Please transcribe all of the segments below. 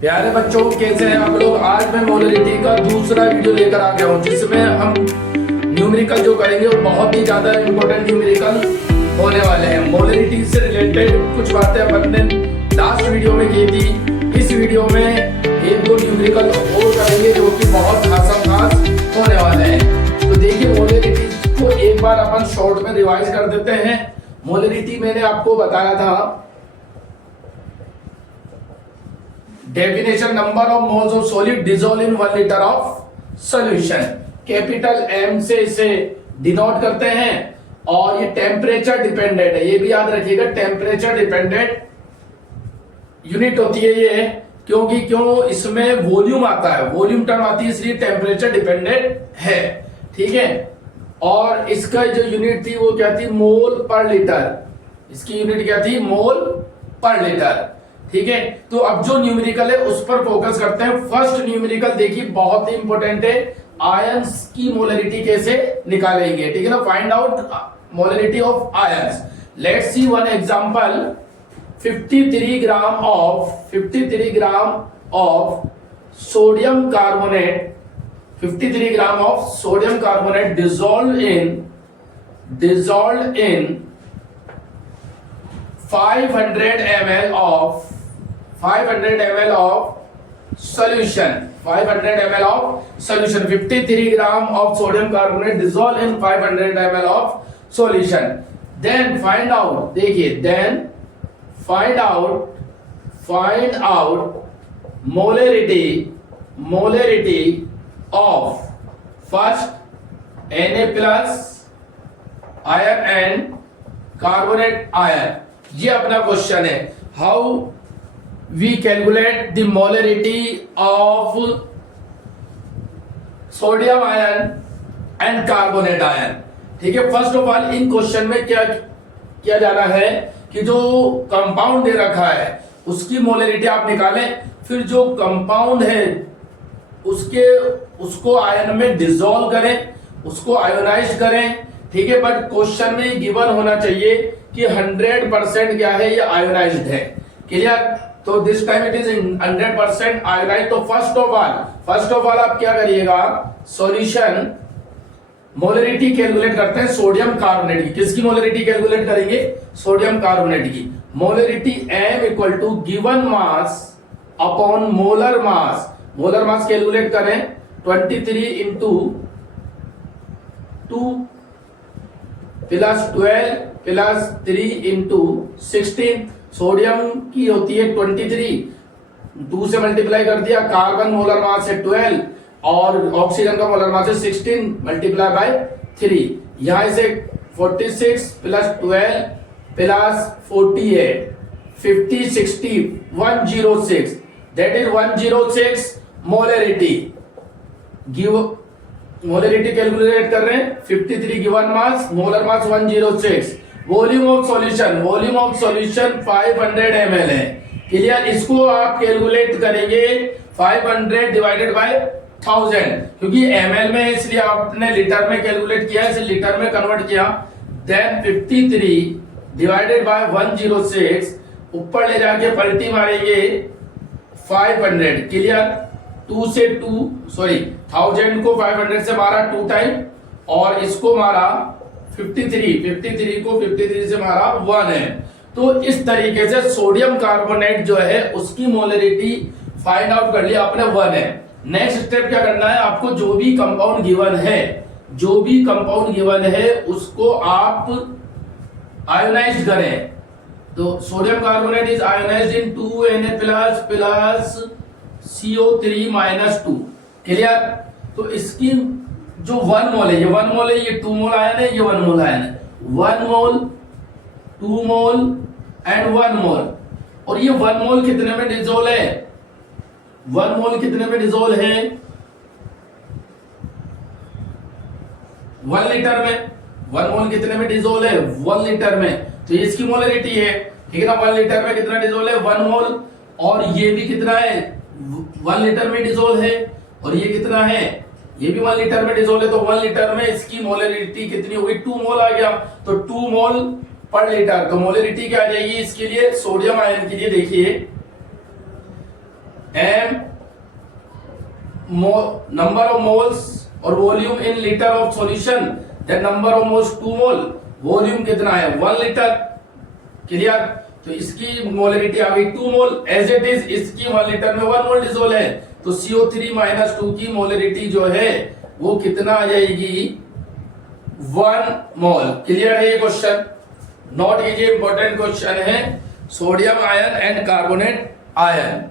प्यारे बच्चों, कैसे हैं आप लोग। आज मैं मोलरिटी का दूसरा वीडियो लेकर आ गया हूँ, जिसमें हम न्यूमेरिकल जो करेंगे वो बहुत ही ज्यादा इम्पोर्टेंट न्यूमेरिकल होने वाले हैं। मोलरिटी से रिलेटेड कुछ बातें अपन ने लास्ट वीडियो में की थी। इस वीडियो में एक दो न्यूमेरिकल और करेंगे जो कि बहुत खास होने वाले हैं। तो देखिए, मोलरिटी को एक बार अपन शॉर्ट में रिवाइज कर देते हैं। मोलरिटी मैंने आपको बताया था, definition number of moles of solid dissolve in 1 litre of solution. Capital M से इसे डिनोट करते हैं और ये टेम्परेचर डिपेंडेंट है, ये भी याद रखिएगा। टेम्परेचर डिपेंडेंट यूनिट होती है ये, क्योंकि इसमें वॉल्यूम आता है, वॉल्यूम टर्म आती है, इसलिए टेम्परेचर डिपेंडेंट है। ठीक है। और इसका जो यूनिट थी वो क्या थी, मोल पर लीटर। इसकी यूनिट क्या थी, मोल पर लीटर। ठीक है। तो अब जो न्यूमेरिकल है उस पर फोकस करते हैं। फर्स्ट न्यूमेरिकल देखिए, बहुत ही इंपॉर्टेंट है। आयंस की मोलरिटी कैसे निकालेंगे, ठीक है ना। Find out molarity of ions. Let's see one example. 53 gram of sodium carbonate, 53 gram of sodium carbonate dissolved in 500 ml of solution. 500 ml of solution. 53 gram of sodium carbonate dissolved in 500 ml of solution. Then find out, देखिए, then find out molarity of first Na plus ion and carbonate ion. ये अपना question है। How we calculate the molarity of sodium ion and carbonate ion. ठीक है। First of all in question में क्या किया जाना है कि जो कंपाउंड दे रखा है उसकी मोलरिटी आप निकालें, फिर जो कंपाउंड है उसको आयन में डिसॉल्व करें, उसको आयोनाइज करें। ठीक है। बट क्वेश्चन में गिवन होना चाहिए कि 100% क्या है, ये आयोनाइज्ड है। क्लियर। तो this time it is 100% ionised. तो फर्स्ट ऑफ ऑल आप क्या करिएगा, सॉल्यूशन मोलरिटी कैलकुलेट करते हैं सोडियम कार्बोनेट की। किसकी मोलरिटी कैलकुलेट करेंगे, सोडियम कार्बोनेट की। Molarity M equal to given mass upon molar mass. Molar mass calculate करें 23 into 2 plus 12 plus 3 into 16। Sodium की होती है 23, 2 से मल्टीप्लाई कर दिया। कार्बन मोलर मास है 12 और ऑक्सीजन का मोलर मास है 16 मल्टीप्लाई बाय 3। यहां से 46 plus 12 plus 48 50 60 106, that is 106 molarity. Molarity calculate कर रहे हैं 53 given mass, molar mass 106। Volume of solution 500 ml है। क्लियर। इसको आप कैलकुलेट करेंगे 500 डिवाइडेड बाय 1000, क्योंकि ml में इसलिए आपने लीटर में कैलकुलेट किया, इसे लीटर में कन्वर्ट किया। देन 53 डिवाइडेड बाय 106, ऊपर ले जाके पलटी मारेंगे 500। क्लियर। 1000 को 500 से मारा 2 टाइम और इसको मारा 53 को 53 से मारा 1 है। तो इस तरीके से सोडियम कार्बोनेट जो है उसकी मोलरिटी फाइंड आउट कर लिया आपने, 1 है। नेक्स्ट स्टेप क्या करना है, आपको जो भी कंपाउंड गिवन है उसको आप आयोनाइज करें। तो sodium carbonate is ionised in 2Na plus CO3 minus 2। Clear. तो इसकी जो 1 मोल है, ये 1 मोल है, ये 2 मोल आयन है, ये 1 मोल आयन है। 1 मोल 2 मोल एंड 1 मोल। और ये 1 मोल कितने में डिसॉल्व है, 1 मोल कितने में डिसॉल्व है, 1 लीटर में। 1 मोल कितने में डिसॉल्व है, 1 लीटर में। तो ये इसकी मोलरिटी है। ठीक है ना। 1 लीटर में कितना डिसॉल्व है, 1 मोल। और ये भी कितना है, 1 लीटर में डिसॉल्व है। और ये कितना है, ये भी 1 लीटर में डिसॉल्व है। तो 1 लीटर में इसकी मोलरिटी कितनी होगी, 2 मोल आ गया। तो 2 मोल पर लीटर। तो मोलरिटी क्या आ जाएगी इसके लिए, सोडियम आयन के लिए देखिए m number of moles और volume in litre of solution, that number of moles 2 mole, volume कितना है 1 लीटर। क्लियर? तो इसकी मोलरिटी आ गई 2 मोल, एज इट इज इसकी 1 लीटर में 1 मोल डिसोल है, तो CO3 माइनस 2 की मोलरिटी जो है वो कितना आ जाएगी 1 मोल। क्लियर है ये क्वेश्चन? नोट कीजिए, इंपॉर्टेंट क्वेश्चन है, sodium ion and carbonate ion.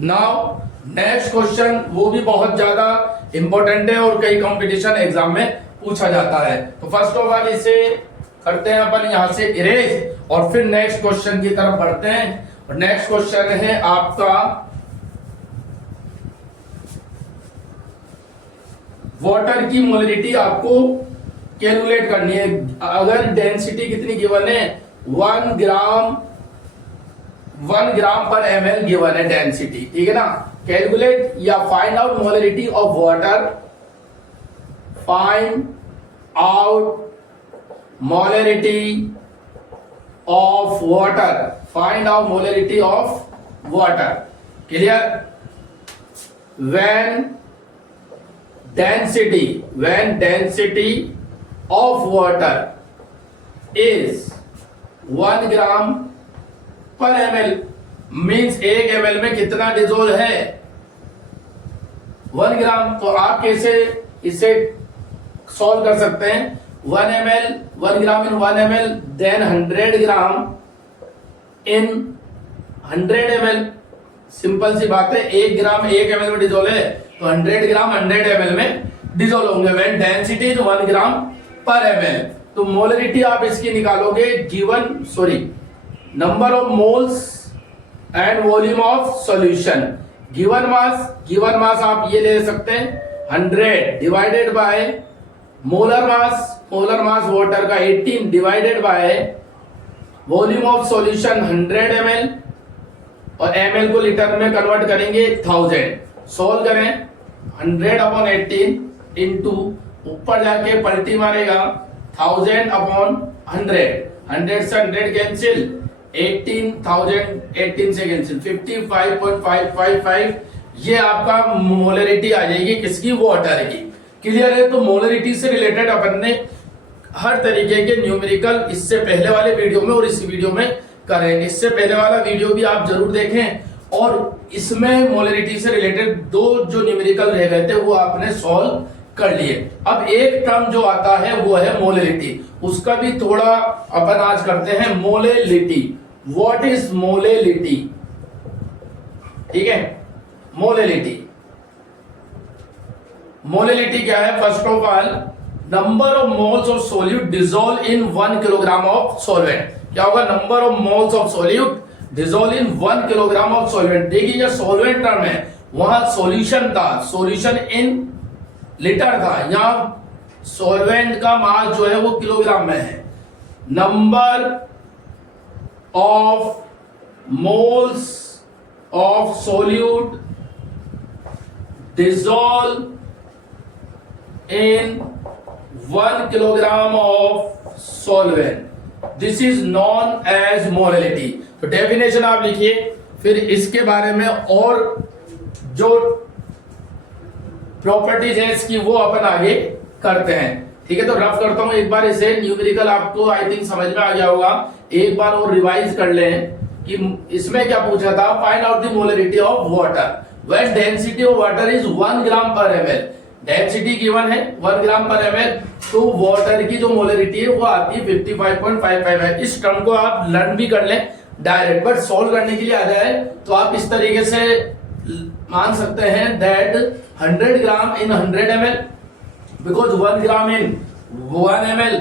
Now next question, वो भी बहुत ज्यादा इंपॉर्टेंट है और कई कंपटीशन एग्जाम में पूछा जाता है। तो फर्स्ट ऑफ ऑल इसे करते हैं अपन यहां से इरेज और फिर नेक्स्ट क्वेश्चन की तरफ बढ़ते हैं। और नेक्स्ट क्वेश्चन है आपका वाटर की मोलरिटी आपको कैलकुलेट करनी है। अगर डेंसिटी कितनी गिवन है 1 ग्राम पर ml गिवन है डेंसिटी, ठीक है ना। कैलकुलेट या find out molarity of water, find out molarity of water, find out molarity of water. Clear? when density of water is 1 ग्राम पर ml, मीन्स 1 ml में कितना डिजोल है 1 ग्राम। तो आप कैसे इसे सॉल्व कर सकते हैं? 1 gram in 1 ml, then 100 gram in 100 ml। Simple सी बात है, 1 ग्राम 1 ml में डिजोल है, तो 100 ग्राम 100 ml में डिजोल होंगे। व्हेन डेंसिटी इज 1 ग्राम पर ml, तो मोलरिटी आप इसकी निकालोगे number of moles and volume of solution. Given mass आप ये ले सकते हैं 100 divided by molar mass water का 18 divided by volume of solution 100 ml, और ml को लीटर में कन्वर्ट करेंगे 1000। सॉल्व करें 100 अपॉन 18 इंटू, ऊपर जाके पलटी मारेगा 1000 अपॉन 100 से 100 कैंसिल, 18 से कैंसिल 55.555, ये आपका मोलरिटी आ जाएगी किसकी? वाटर की। क्लियर है? तो मोलरिटी से रिलेटेड अपन ने हर तरीके के न्यूमेरिकल इससे पहले वाले वीडियो में और इस वीडियो में करेंगे। इससे पहले वाला वीडियो भी आप जरूर देखें, और इसमें मोलरिटी से रिलेटेड 2 जो न्यूमेरिकल रह गए थे वो आपने सॉल्व कर लिए। अब एक टर्म जो आता है वो है मोलरिटी, उसका भी थोड़ा अपन आज करते हैं। Molality, what is molality? ठीक है, मोलेलिटी क्या है? First of all number of moles of solute dissolve in 1 kilogram of solvent. क्या होगा? Number of moles of solute dissolve in 1 kilogram of solvent. देखिए ये सॉल्वेंट टर्म है, वहां सॉल्यूशन था, सॉल्यूशन इन लीटर था, यहां सॉल्वेंट का मास जो है वो किलोग्राम में है। Number of moles of solute dissolve in 1 kilogram of solvent, this is known as molality। तो डेफिनेशन आप लिखिए, फिर इसके बारे में और जो प्रॉपर्टीज है इसकी वो अपन आगे करते हैं। ठीक है, तो रफ करता हूं एक बार इसे। न्यूमेरिकल आपको आई थिंक समझ में आ गया होगा, एक बार और रिवाइज कर लें कि इसमें क्या पूछा था। Find out the molarity of water when density of water is 1 ग्राम पर ml। डेंसिटी गिवन है 1 ग्राम पर ml, तो वाटर की जो मोलरिटी है वो आती है 55.55 है। इस टर्म को आप लर्न भी कर लें डायरेक्ट, बट सॉल्व करने के लिए आ जाए तो आप इस तरीके से मान सकते हैं that 100 gram in 100 ml, because 1 gram in 1 ml,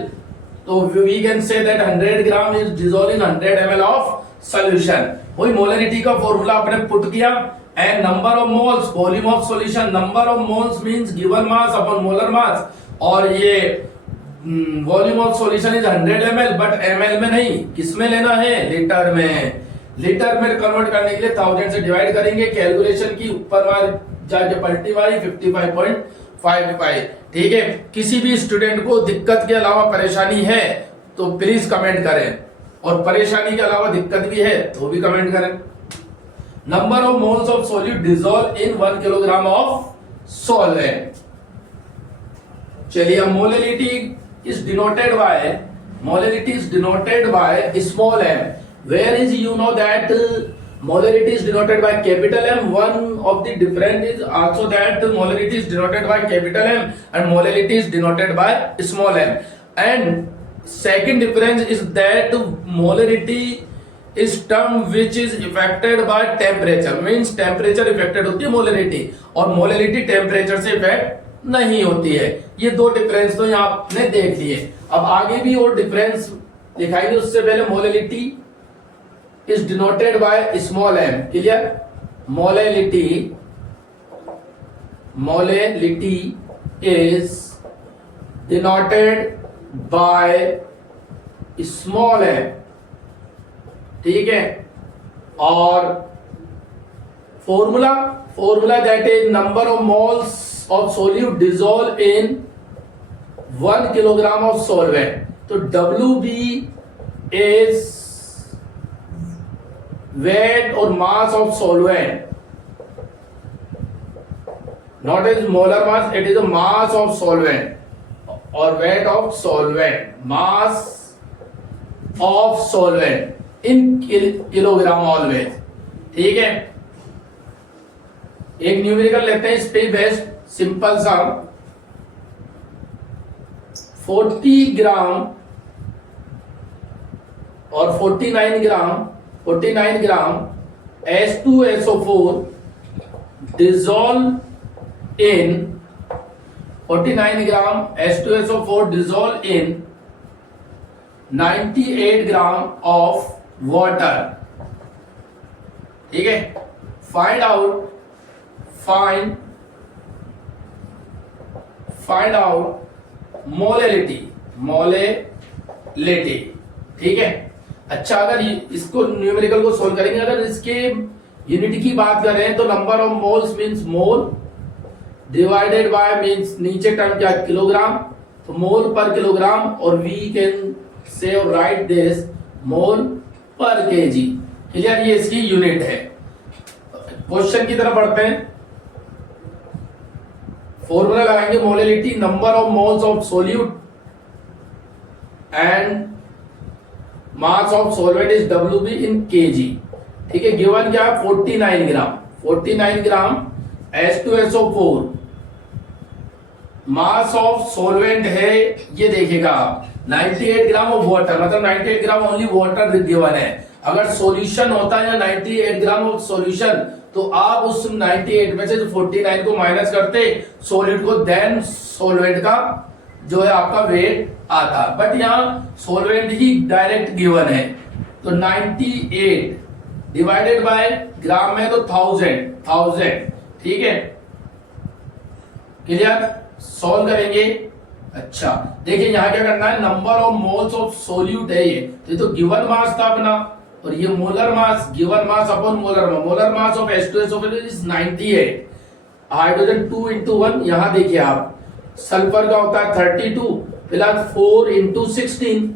तो we can say that 100 gram is dissolve in 100 ml of solution. वही मोलरिटी का फॉर्मूला आपने पुट किया, and number of moles, volume of solution, number of moles means given mass upon molar mass, और ये volume of solution is 100 ml, but ml में नहीं, किसमें लेना है? लीटर में। लीटर में कन्वर्ट करने के लिए 1000 से डिवाइड करेंगे, कैलकुलेशन की ऊपर वाली जाके पलटी मारी 55.55। ठीक है, किसी भी स्टूडेंट को दिक्कत के अलावा परेशानी है तो प्लीज कमेंट करें। और परेशानी के अलावा दिक्कत भी है तो भी कमेंट करें। Number of moles of solute dissolve in 1 kilogram of solvent. चलिए, अब molality is denoted by small m, where is you know that molarity is denoted by capital M. One of the difference is also that molarity is denoted by capital M and molality is denoted by small m. And second difference is that molarity is term which is affected by temperature, means temperature affected होती है molarity और molality temperature से affect नहीं होती है। ये दो difference तो यहाँ आपने देख लिए। अब आगे भी और डिफरेंस दिखाएंगे, उससे पहले molality is denoted by small m. Clear? Molality is denoted by small m. ठीक है, और formula that is number of moles of solute dissolve in 1 kilogram of solvent. तो WB is weight or mass of solvent, not as molar mass, it is a mass of solvent or weight of solvent, mass of solvent in kilogram always। ठीक है, एक numerical लेते हैं, इस पे best simple सा 40 ग्राम और 49 ग्राम H2SO4 dissolve in 49 gram H2SO4 dissolve in 98 gram of water. ठीक है, फाइंड आउट मोलैलिटी। ठीक है, अच्छा, अगर इसको न्यूमेरिकल को सोल्व करेंगे, अगर इसके यूनिट की बात करें तो number of moles means mole divided by means नीचे टर्म क्या किलोग्राम, तो मोल पर किलोग्राम, और वी कैन से और राइट दिस मोल पर केजी। क्लियर, ये इसकी यूनिट है। क्वेश्चन की तरफ बढ़ते हैं। फॉर्मूला लगाएंगे, molality number of moles of solute and mass of solvent is WB in kg। ठीक है, गिवन क्या है 49 ग्राम H2SO4, मास ऑफ सॉल्वेंट है ये देखिएगा 98 ग्राम ऑफ वाटर, मतलब 98 ग्राम ओनली वाटर गिवन है। अगर सॉल्यूशन होता है 98 ग्राम ऑफ सॉल्यूशन, तो आप उस 98 में से 49 को माइनस करते सॉलिड को, देन सॉल्वेंट का जो है आपका वेट आता, बट यहाँ सॉल्वेंट ही डायरेक्ट गिवन है। तो 98 डिवाइडेड बाय ग्राम में तो 1000। ठीक है, क्लियर, सॉल्व करेंगे। अच्छा, देखिए यहाँ क्या करना है, number of moles of solute है ये, तो गिवन मास था अपना, और ये molar mass, given mass upon molar mass of H2SO4 is 98। Hydrogen 2 into 1, यहाँ देखिए आप, सल्फर का होता है 32 प्लस 4 into 16।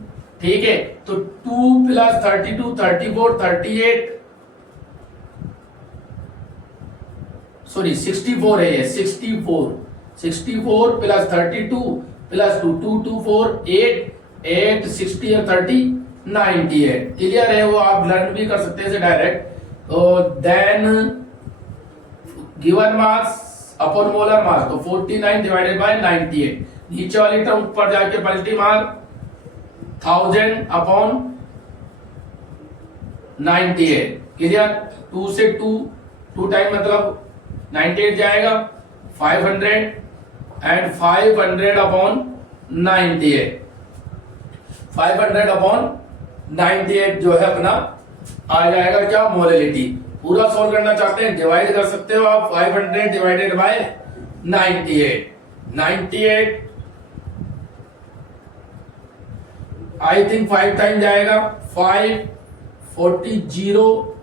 ठीक है, तो 2 प्लस 32 34 38, सॉरी 64 है ये, 64 प्लस 32 प्लस 2 2 2 4 8 60 और 30 98। क्लियर है, वो आप लर्न भी कर सकते हैं डायरेक्ट। तो then given mass upon molar mass, तो 49 डिवाइडेड बाय 98, नीचे वाली टर्म ऊपर जाके पलटी मार 1000 अपॉन 98। क्लियर, 2 से 2 टाइम मतलब 98 जाएगा 500 एंड 500 अपॉन 98, 500 अपॉन 98 जो है अपना आ जाएगा क्या, मोलैलिटी। पूरा सॉल्व करना चाहते हैं डिवाइड कर सकते हो आप, 500 divided by 98 I think 5 time जाएगा, 5 40 0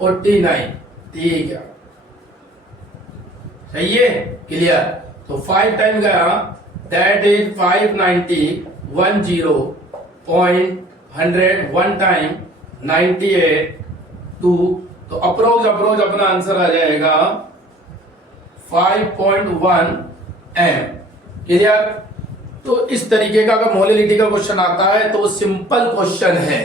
49। ठीक है, सही है, क्लियर। तो 5 टाइम गया, दैट इज 590 10 100 1 टाइम 98 2, तो अप्रोक्स अपना आंसर आ जाएगा 5.1 m। क्लियर? तो इस तरीके का अगर मोलिलिटी का क्वेश्चन आता है तो सिंपल क्वेश्चन है,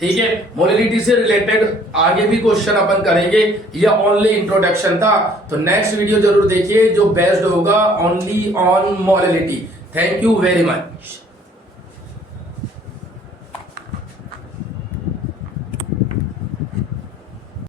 ठीक है। मोलिलिटी से रिलेटेड आगे भी क्वेश्चन अपन करेंगे, यह ओनली इंट्रोडक्शन था। तो नेक्स्ट वीडियो जरूर देखिए जो बेस्ड होगा only on molality. Thank you very much.